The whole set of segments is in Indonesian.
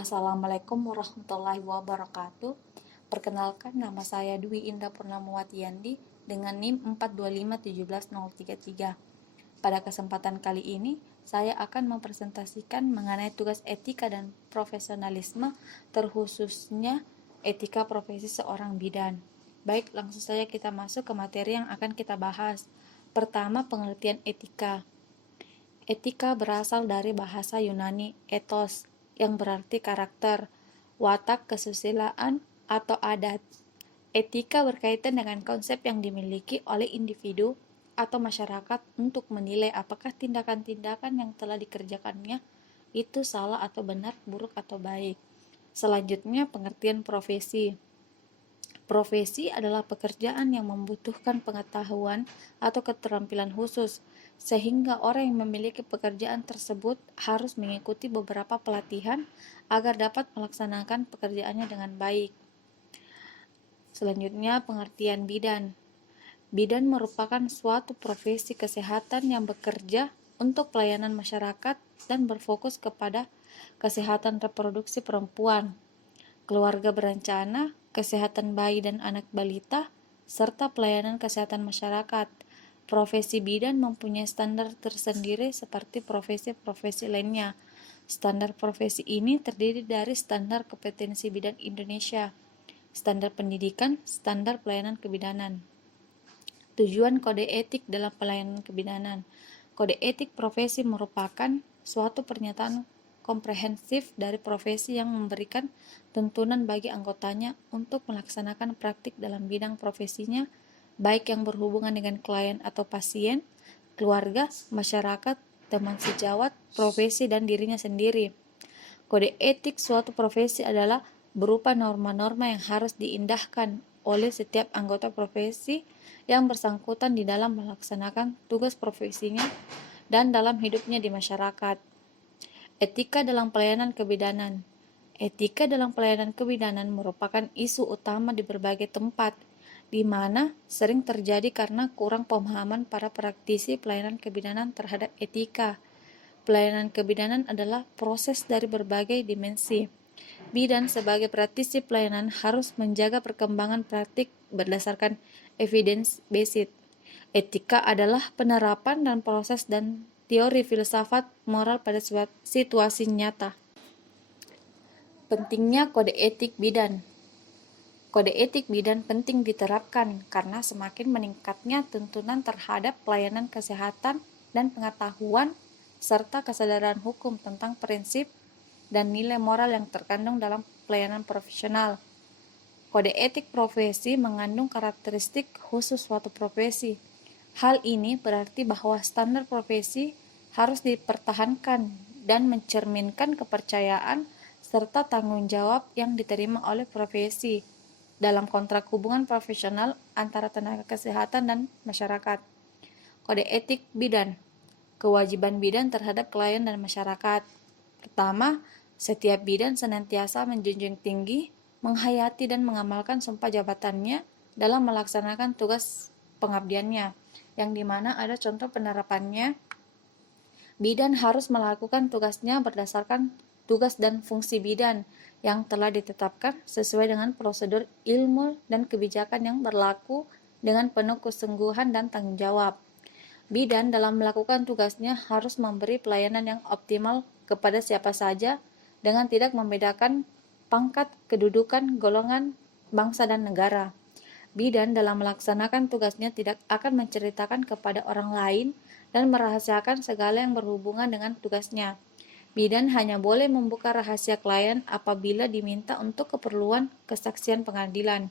Assalamualaikum warahmatullahi wabarakatuh. Perkenalkan, nama saya Dwi Indah Purnamawati Yandi dengan NIM 425171033. Pada kesempatan kali ini, saya akan mempresentasikan mengenai tugas etika dan profesionalisme, terkhususnya etika profesi seorang bidan. Baik, langsung saja kita masuk ke materi yang akan kita bahas. Pertama, pengertian etika. Etika berasal dari bahasa Yunani ethos, yang berarti karakter, watak kesusilaan, atau adat. Etika berkaitan dengan konsep yang dimiliki oleh individu atau masyarakat untuk menilai apakah tindakan-tindakan yang telah dikerjakannya itu salah atau benar, buruk atau baik. Selanjutnya, pengertian profesi. Profesi adalah pekerjaan yang membutuhkan pengetahuan atau keterampilan khusus, sehingga orang yang memiliki pekerjaan tersebut harus mengikuti beberapa pelatihan agar dapat melaksanakan pekerjaannya dengan baik. Selanjutnya, pengertian bidan. Bidan merupakan suatu profesi kesehatan yang bekerja untuk pelayanan masyarakat dan berfokus kepada kesehatan reproduksi perempuan, keluarga berencana, kesehatan bayi dan anak balita, serta pelayanan kesehatan masyarakat. Profesi bidan mempunyai standar tersendiri seperti profesi-profesi lainnya. Standar profesi ini terdiri dari standar kompetensi bidan Indonesia, standar pendidikan, standar pelayanan kebidanan. Tujuan kode etik dalam pelayanan kebidanan. Kode etik profesi merupakan suatu pernyataan komprehensif dari profesi yang memberikan tuntunan bagi anggotanya untuk melaksanakan praktik dalam bidang profesinya, baik yang berhubungan dengan klien atau pasien, keluarga, masyarakat, teman sejawat, profesi, dan dirinya sendiri. Kode etik suatu profesi adalah berupa norma-norma yang harus diindahkan oleh setiap anggota profesi yang bersangkutan di dalam melaksanakan tugas profesinya dan dalam hidupnya di masyarakat. Etika dalam pelayanan kebidanan. Etika dalam pelayanan kebidanan merupakan isu utama di berbagai tempat, di mana sering terjadi karena kurang pemahaman para praktisi pelayanan kebidanan terhadap etika. Pelayanan kebidanan adalah proses dari berbagai dimensi. Bidan sebagai praktisi pelayanan harus menjaga perkembangan praktik berdasarkan evidence-based. Etika adalah penerapan dan proses dan teori filsafat moral pada situasi nyata. Pentingnya kode etik bidan. Kode etik bidan penting diterapkan karena semakin meningkatnya tuntunan terhadap pelayanan kesehatan dan pengetahuan serta kesadaran hukum tentang prinsip dan nilai moral yang terkandung dalam pelayanan profesional. Kode etik profesi mengandung karakteristik khusus suatu profesi. Hal ini berarti bahwa standar profesi harus dipertahankan dan mencerminkan kepercayaan serta tanggung jawab yang diterima oleh profesi dalam kontrak hubungan profesional antara tenaga kesehatan dan masyarakat. Kode etik bidan. Kewajiban bidan terhadap klien dan masyarakat. Pertama, setiap bidan senantiasa menjunjung tinggi, menghayati dan mengamalkan sumpah jabatannya dalam melaksanakan tugas pengabdiannya, yang dimana ada contoh penerapannya. Bidan harus melakukan tugasnya berdasarkan tugas dan fungsi bidan yang telah ditetapkan sesuai dengan prosedur ilmu dan kebijakan yang berlaku dengan penuh kesungguhan dan tanggung jawab. Bidan dalam melakukan tugasnya harus memberi pelayanan yang optimal kepada siapa saja dengan tidak membedakan pangkat, kedudukan, golongan, bangsa, dan negara. Bidan dalam melaksanakan tugasnya tidak akan menceritakan kepada orang lain dan merahasiakan segala yang berhubungan dengan tugasnya. Bidan hanya boleh membuka rahasia klien apabila diminta untuk keperluan kesaksian pengadilan.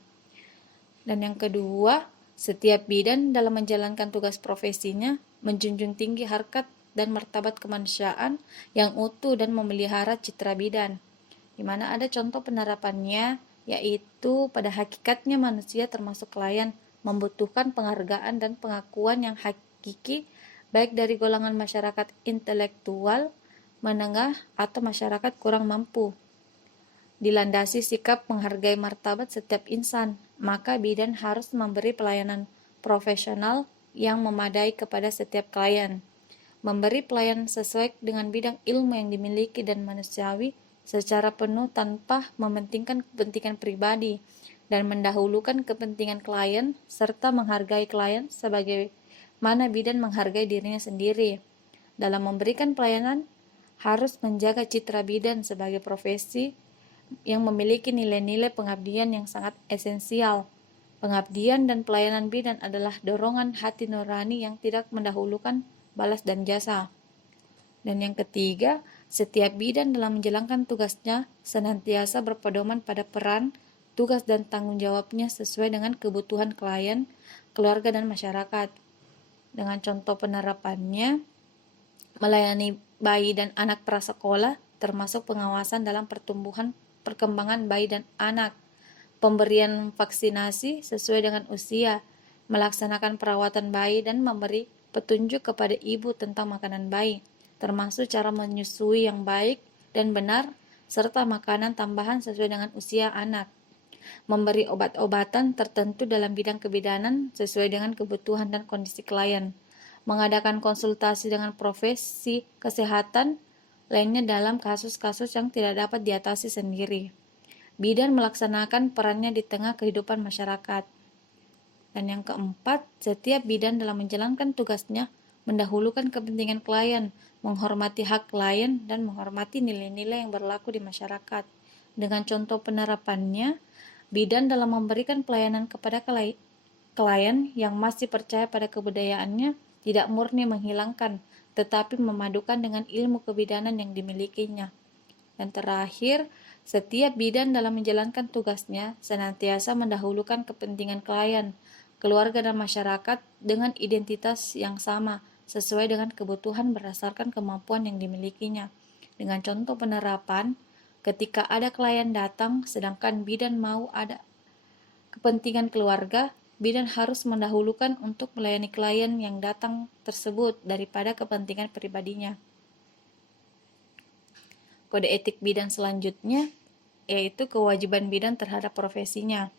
Dan yang kedua, setiap bidan dalam menjalankan tugas profesinya menjunjung tinggi harkat dan martabat kemanusiaan yang utuh dan memelihara citra bidan, di mana ada contoh penerapannya, yaitu pada hakikatnya manusia termasuk klien membutuhkan penghargaan dan pengakuan yang hakiki baik dari golongan masyarakat intelektual, menengah, atau masyarakat kurang mampu. Dilandasi sikap menghargai martabat setiap insan, maka bidan harus memberi pelayanan profesional yang memadai kepada setiap klien, memberi pelayanan sesuai dengan bidang ilmu yang dimiliki dan manusiawi secara penuh tanpa mementingkan kepentingan pribadi dan mendahulukan kepentingan klien serta menghargai klien sebagaimana bidan menghargai dirinya sendiri. Dalam memberikan pelayanan, harus menjaga citra bidan sebagai profesi yang memiliki nilai-nilai pengabdian yang sangat esensial. Pengabdian dan pelayanan bidan adalah dorongan hati nurani yang tidak mendahulukan balas dan jasa. Dan yang ketiga, setiap bidan dalam menjalankan tugasnya senantiasa berpedoman pada peran, tugas dan tanggung jawabnya sesuai dengan kebutuhan klien, keluarga dan masyarakat. Dengan contoh penerapannya, melayani bayi dan anak prasekolah, termasuk pengawasan dalam perkembangan bayi dan anak, pemberian vaksinasi sesuai dengan usia, melaksanakan perawatan bayi dan memberi petunjuk kepada ibu tentang makanan bayi, termasuk cara menyusui yang baik dan benar, serta makanan tambahan sesuai dengan usia anak. Memberi obat-obatan tertentu dalam bidang kebidanan sesuai dengan kebutuhan dan kondisi klien. Mengadakan konsultasi dengan profesi kesehatan lainnya dalam kasus-kasus yang tidak dapat diatasi sendiri. Bidan melaksanakan perannya di tengah kehidupan masyarakat. Dan yang keempat, setiap bidan dalam menjalankan tugasnya mendahulukan kepentingan klien, menghormati hak klien, dan menghormati nilai-nilai yang berlaku di masyarakat. Dengan contoh penerapannya, bidan dalam memberikan pelayanan kepada klien yang masih percaya pada kebudayaannya tidak murni menghilangkan, tetapi memadukan dengan ilmu kebidanan yang dimilikinya. Dan terakhir, setiap bidan dalam menjalankan tugasnya senantiasa mendahulukan kepentingan klien, keluarga dan masyarakat dengan identitas yang sama, sesuai dengan kebutuhan berdasarkan kemampuan yang dimilikinya. Dengan contoh penerapan, ketika ada klien datang sedangkan bidan mau ada kepentingan keluarga, bidan harus mendahulukan untuk melayani klien yang datang tersebut daripada kepentingan pribadinya. Kode etik bidan selanjutnya yaitu kewajiban bidan terhadap profesinya.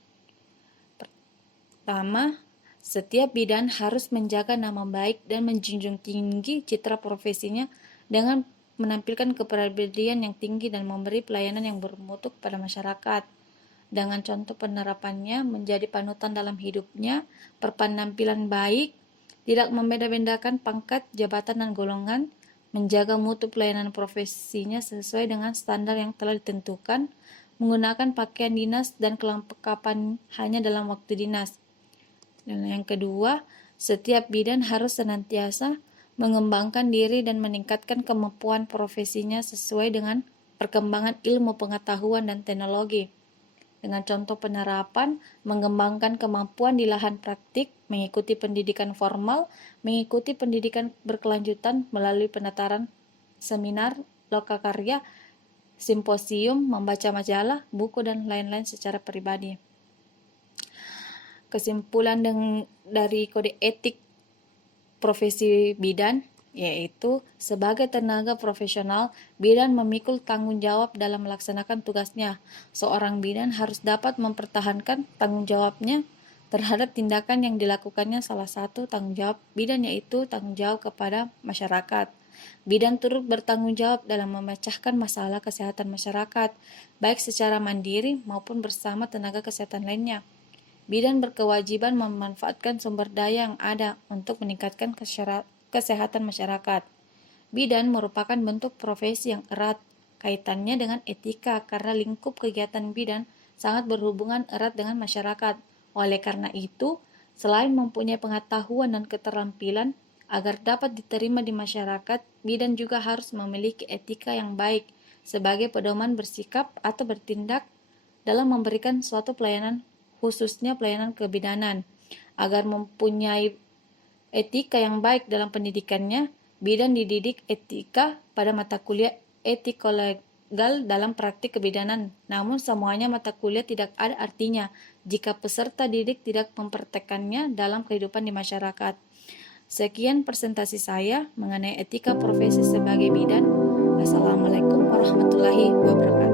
Pertama, setiap bidan harus menjaga nama baik dan menjunjung tinggi citra profesinya dengan menampilkan kepribadian yang tinggi dan memberi pelayanan yang bermutu kepada masyarakat. Dengan contoh penerapannya menjadi panutan dalam hidupnya, berpenampilan baik, tidak membeda-bedakan pangkat, jabatan, dan golongan, menjaga mutu pelayanan profesinya sesuai dengan standar yang telah ditentukan, menggunakan pakaian dinas dan kelengkapan hanya dalam waktu dinas. Dan yang kedua, setiap bidan harus senantiasa mengembangkan diri dan meningkatkan kemampuan profesinya sesuai dengan perkembangan ilmu pengetahuan dan teknologi. Dengan contoh penerapan, mengembangkan kemampuan di lahan praktik, mengikuti pendidikan formal, mengikuti pendidikan berkelanjutan melalui pendaftaran seminar, lokakarya, simposium, membaca majalah, buku, dan lain-lain secara pribadi. Kesimpulan dari kode etik profesi bidan yaitu sebagai tenaga profesional, bidan memikul tanggung jawab dalam melaksanakan tugasnya. Seorang bidan harus dapat mempertahankan tanggung jawabnya terhadap tindakan yang dilakukannya. Salah satu tanggung jawab bidan yaitu tanggung jawab kepada masyarakat. Bidan turut bertanggung jawab dalam memecahkan masalah kesehatan masyarakat, baik secara mandiri maupun bersama tenaga kesehatan lainnya. Bidan berkewajiban memanfaatkan sumber daya yang ada untuk meningkatkan kesehatan masyarakat. Bidan merupakan bentuk profesi yang erat kaitannya dengan etika karena lingkup kegiatan bidan sangat berhubungan erat dengan masyarakat. Oleh karena itu, selain mempunyai pengetahuan dan keterampilan agar dapat diterima di masyarakat, bidan juga harus memiliki etika yang baik sebagai pedoman bersikap atau bertindak dalam memberikan suatu pelayanan, khususnya pelayanan kebidanan. Agar mempunyai etika yang baik dalam pendidikannya, bidan dididik etika pada mata kuliah etikolegal dalam praktik kebidanan. Namun semuanya mata kuliah tidak ada artinya jika peserta didik tidak mempraktekannya dalam kehidupan di masyarakat. Sekian presentasi saya mengenai etika profesi sebagai bidan. Assalamualaikum warahmatullahi wabarakatuh.